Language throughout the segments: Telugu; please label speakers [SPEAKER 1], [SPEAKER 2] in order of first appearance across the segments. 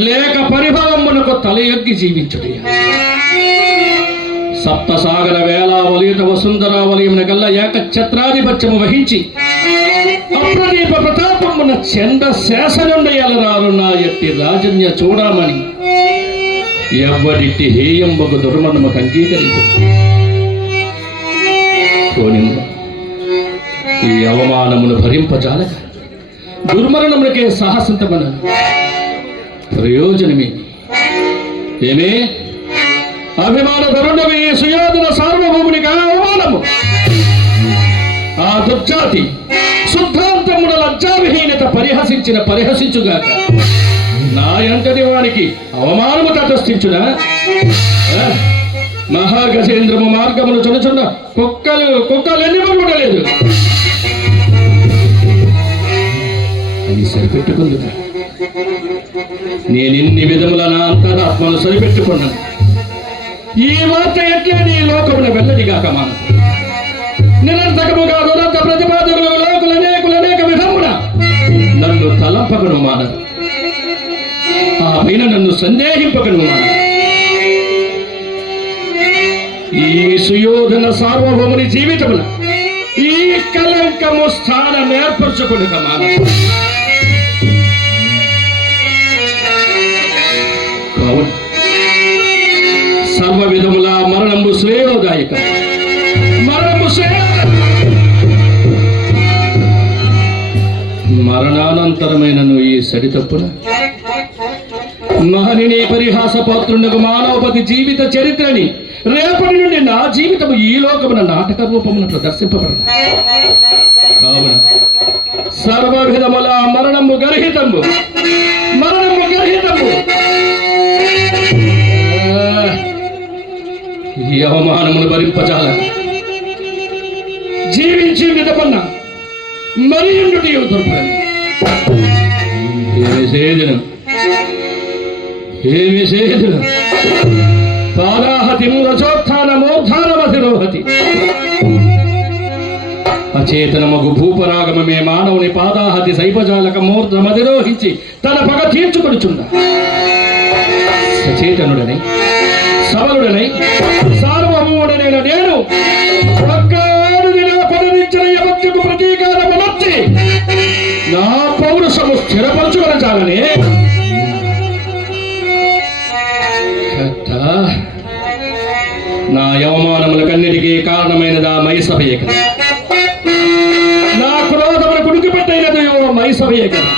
[SPEAKER 1] లేక పరిభవమునకు తల ఎగ్గి జీవించుటయ్యా సప్తసాగర సాగర వేళావలియుత వసుంధరావలియమున ఏక ఛత్రాధిపత్యము వహించి అప్రదీప ప్రతాపమున చంద శేషనుండయలరారు నా ఎట్టి రాజన్య చూడమని ఎవ్వడిట్టి హేయంబకు దుర్మర్మకు అంగీకరించు కోనింద ఈ అవమానమును భరింపజాలక దుర్మరణములకే సాహసింతమన ప్రయోజనమే ఏమే? అభిమాన ధరుణమే సుయోధన సార్వభౌమునికి అవమానము. ఆ దుర్జాతి శుద్ధాంతమున లజ్జావిహీనత పరిహసించిన పరిహసించుగాక. నాయంతటి వానికి అవమానము తటస్థించునా? మహాగజేంద్రము మార్గమును చుడుచున్న కుక్కలు కుక్కలు ఎన్ని పడుకోలేదు అది సరిపెట్టుకుంది నేను ఇన్ని విధముల నా అంతరాత్మను సరిపెట్టుకున్నాను? ఈ వార్త ఎట్లా నీ లోకమున వెళ్ళదిగాక మాన? నిరంతకముగా దురంత ప్రతిపాదకులు లోకులు అనేకులు అనేక విధమున నన్ను తలంపకను మాన. ఆ పైన నన్ను సందేహింపకను మాన. ఈ సుయోధన సార్వభౌముని జీవితమున ఈ కలంకము స్థానం ఏర్పరచుకుని మాన. విధముల మరణము శ్రేయోదాయక మరణము మరణానంతరమైనను ఈ సడి తప్పున మహనిని పరిహాస పాత్రుండకు మానవపతి జీవిత చరిత్రని రేపటి నుండి నా జీవితము ఈ లోకమున నాటక రూపమున ప్రదర్శింపబడదు కావున సర్వ విధముల మరణము గర్హితము. మరణము గర్హితము. ఈ అవమానమును భరింపచాల జీవించి మిదపన్న మరి ఎందుటి దుర్భరం ఏమి సేదను ఏమి రచోత్థాన మూర్ధానమధిరోహతి. అచేతనమగు భూపరాగమమే మానవుని పాదాహతి శైపజాలక మూర్ధమధిరోహించి తన పగ తీర్చుకొనుచుండ. సచేతనుడని. సబలుడనై సార్వభౌముడనైన నేను ఒక్కాడు యవత్యకు ప్రతీకారమునొచ్చి నా పౌరుషము స్థిరపరచుకొనచాలని నా యవమానములకన్నిటికీ కారణమైనదా మైసభయే కదా నా క్రోధమును కుడికిపెట్టైనది మైసభయే కదా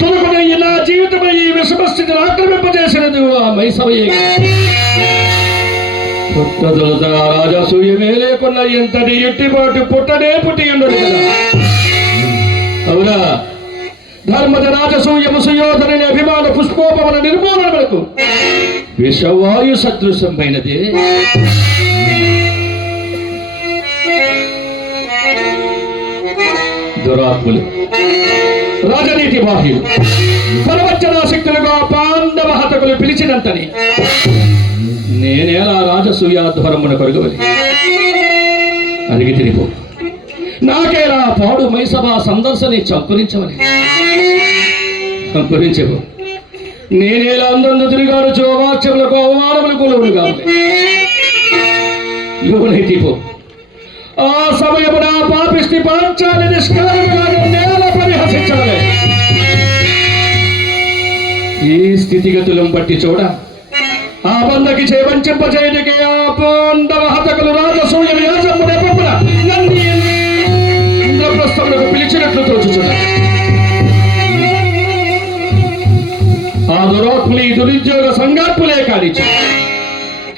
[SPEAKER 1] తులకుని నా జీవితమై ఈ విషమస్థితిని ఆక్రమింపజేసినది ఆ మైసభయే పుట్టదొలత రాజసూయమే లేకున్నా ఎంతటి ఎట్టిపాటు పుట్టనే పుట్టి ఉండడు కదా? అవునా? ధర్మజ రాజసూయము సుయోధనని అభిమాన పుష్పోపమన నిర్మూలన వరకు విషవాయు సదృశమైనది. దురాత్ములు రాజనీతి బాహ్యులు పరవచ్చనాశక్తులుగా పాండవ హతకులు పిలిచినంతని నేనేలా రాజసూయాధ్వరమున కొరగవలి? అడిగి తిరిగి నాకేలా పాడు మైసభ సందర్శని చంపురించవని చంపురించవు నేనేలా అందందు తిరిగాను చోవాచ్యములకు అవమానములకు లోను కావాలి? లోనైతిపో ఆ సమయమున పాపిష్టి పాంచాలి నిష్కారముగా నేల పరిహసించవలే. ఈ స్థితిగతులను బట్టి చూడ. ఆ బందకి చేవంచింపచేయటికి ఆ పాండవ హతకులు రాజసూయ వ్యాసముడే పంపున ఇంద్రప్రస్థములకు పిలిచినట్లు తోచుచున్నారు ఆ దురాత్ములు ఈ దురుద్యోగ సంఘాత్ములే కానిచ్చు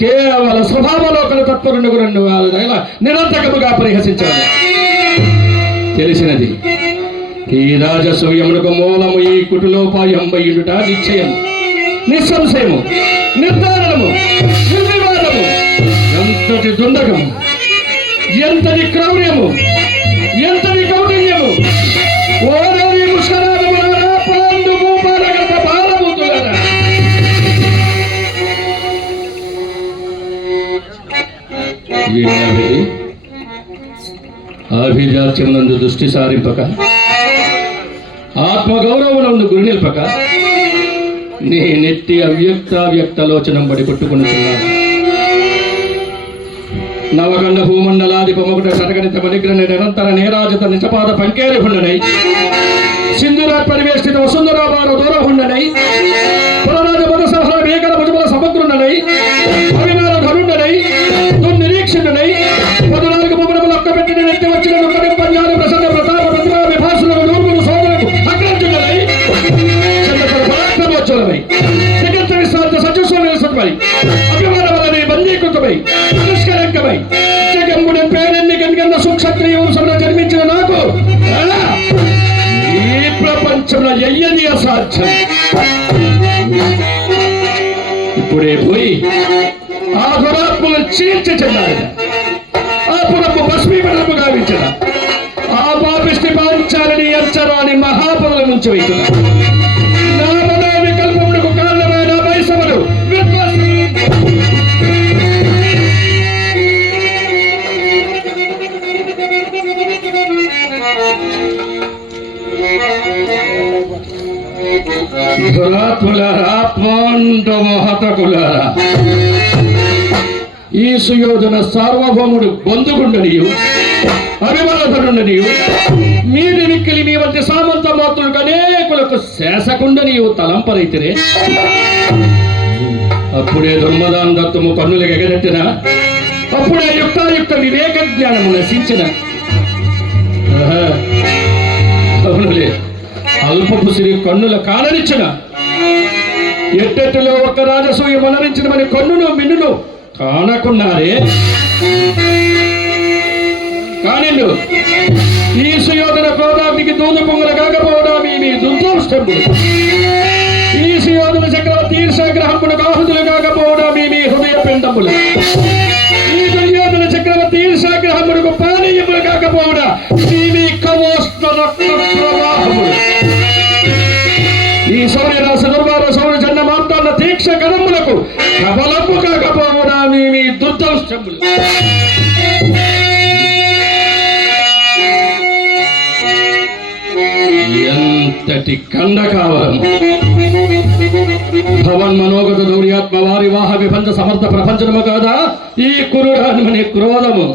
[SPEAKER 1] కేవల స్వభావలోకల రెండుకు రెండు ఇలా నిరంతకముగా పరిహసించాలి తెలిసినది ఈ రాజసూయమునకు మూలము ఈ కుటులోపాయంబయుడుట నిశ్చయము నిస్సంశయము. నిర్ధారణము నిర్వివాదము. ఎంతటి దుండకము ఎంతటి క్రౌర్యము ఎంతటి కౌటల్యము. ఓరవి ముష్కరాగములారా పాండు భూపాలగత బాలభూతులారా వీళ్ళవి ఆభిజాత్యమునందు దృష్టి సారింపక ఆత్మగౌరవం గురి నిల్పక నీ నెత్తి అవ్యక్త వ్యక్తలోచనం బడి కొట్టుకున్నట్టున్నాను నవగండ భూమండలాది పొమగుట సరగణిత మణిగ్రహ నిరంతర నేరాజిత నిజపాద పంకేరి హుండనై. సింధురా పరివేష్టిత వసుంధరాబార దూర హుండనై. పురరాజ పద సహస్ర భుజముల సమగ్రుండనై. ఎయ్యది ఇప్పుడే పోయి ఆ దురాత్మను చీల్చి చెందాలి ఆ పురపు భస్మీకరణము గావించిన ఆ పాపిష్టి పాంచాలని ఎంచరాని మహాపరుల నుంచి వైతున్నారు పాండవహతకులారా ఈ సుయోధన సార్వభౌముడు బంధుగుండనియు అభిమనధరుండనియు మీది మిక్కిలి మీ వంటి సామంత మాత్రులకు అనేకులకు శేషకుండనియు తలంపరైతిరే. అప్పుడే దుర్మదాన్ దత్తము పన్నులకు ఎగరెట్టిన అప్పుడే యుక్తాయుక్త వివేక జ్ఞానము నశించిన. అవునులే. అల్పపు సిరి కన్నుల కాననిచ్చిన ఎట్టెట్టులో ఒక రాజసూయ మనరించిన మన కన్నును మిన్నును కానకున్నారే? కానిండు ఈ సుయోధన క్రోధానికి దూదు పొంగల కాకపోవడం మీ మీ ఈ సుయోధన చక్రవర్తి ఈర్షాగ్రహములు కాహుతులు కాకపోవడం మీ మీ హృదయ పిండములు కరములకు కాకపోవడా మీ దుర్దృష్టములు ఎంతటి కండ కావలం భవన్ మనోగత దౌర్యాత్మ వారి వాహ విభంజ సమర్థ ప్రపంచము కాదా? ఈ కురుడాన్మని క్రోధము.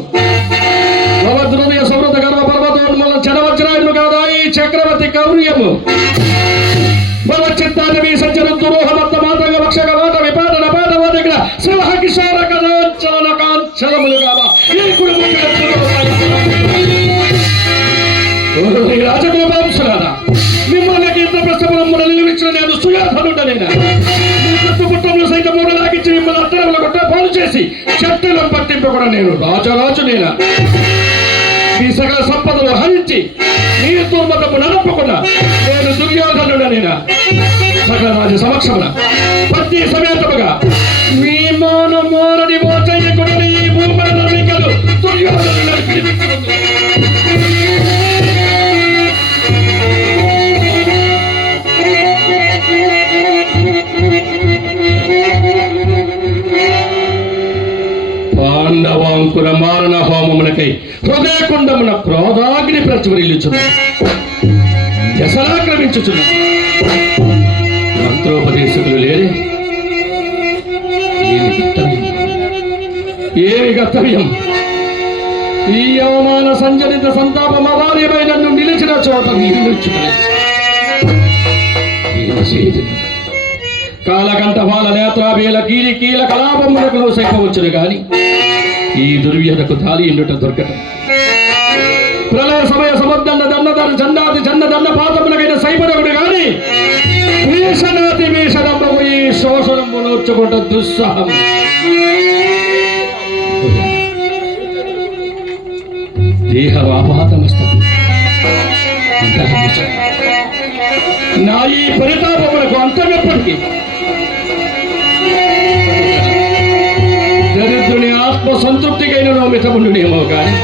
[SPEAKER 1] భవద్హృదయ సమృద్ధ గర్వ పర్వతోన్మల చడవజ్రాయుడు కాదా? ఈ చక్రవర్తి కౌర్యము. భవ చిత్తాన్ని మీ సజ్జన దురోహ సింహ కిశోర కథోచ్చలన కాంచలములు కావా ఈ కుటుంబ రాజగోపాంశులారా మిమ్మల్ని ఇంత ప్రశ్నముల నిలవించిన నేను సుయాధనుడనైనా. పుట్టంలో సైతం మూడు లాగించి మిమ్మల్ని అత్తరముల కొట్ట పాలు చేసి చెట్టులను పట్టింపకుండా నేను రాజరాజునేనా. మీ సకల సంపదలు హరించి మీ దుర్మతము నడపకుండా నేను దుర్యోధనుడనైనా. సకల రాజు సమక్షమున పత్తి సమేతముగా మోరని మోచయ్యకుడని ఈ భూమి నమ్మికలు దుర్యోధనులను పిలిపించుకుంది పాండవాంకుర మారణ హోమమునకై హృదయకుండమున క్రోధాగ్ని ప్రచురిల్లుచున్న దశలాక్రమించుచున్న మంత్రోపదేశకులు లేరే ఏమి కర్తవ్యం ఈ అవమాన సంజనిత సంతాపం అవార్యమై నన్ను నిలిచిన చోట మీరు నిలుచుకునేది కాలకంఠ బాల నేత్రాభీల కీలి కీల కలాపములకు సైపవచ్చును గాని ఈ దుర్వ్యతకు తాలి ఎండుట దొరకటం ప్రళయ సమయ సమర్థన్న దన్నదర జన్నాది జన్న దన్న పాతములకైన సైపడకుడు శోషణము నోచుకుంట దుస్సహం దేహవాపాతమస్తకు నా ఈ పరితాపములకు అంతమెప్పటికీ దరిద్రుని ఆత్మ సంతృప్తికైన మితముండునేమో కానీ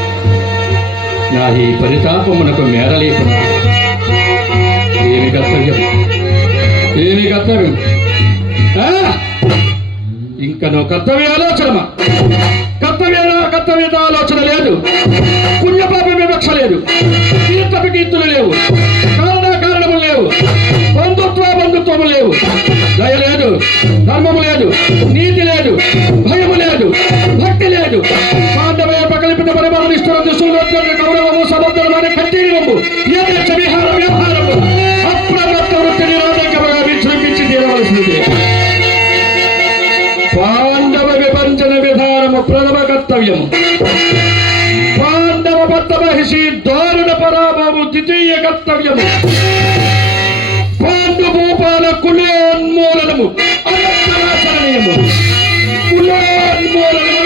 [SPEAKER 1] నా ఈ పరితాపమునకు మేరలేకుండా ఏమి కర్తవ్యం? ఏమి కర్తవ్యం? ఆ? ఇంకనో కర్తవ్య ఆలోచన కర్తవ్య కర్తవ్యత ఆలోచన లేదు. పుణ్యపాప వివక్ష లేదు. తీర్థపు కీర్తులు లేవు. కారణ కారణము లేవు. బంధుత్వ బంధుత్వము లేవు. దయ లేదు. ధర్మము లేదు. నీతి లేదు. భయము లేదు. భక్తి లేదు. పాండవ ప్రకల్పిత పరిమాణం ఇస్తున్న దుస్తులు గౌరవము సముద్రమైన కట్టిరము ఏదైతే పాండవ విభంజన విధానము ప్రథమ కర్తవ్యం. పాండవ పత్త మహిషి దారుణ పరాభవము ద్వితీయ కర్తవ్యం. పాండు భూపాల కులోన్మూలనము అనంతరాచరణీయము. కులోన్మూలనము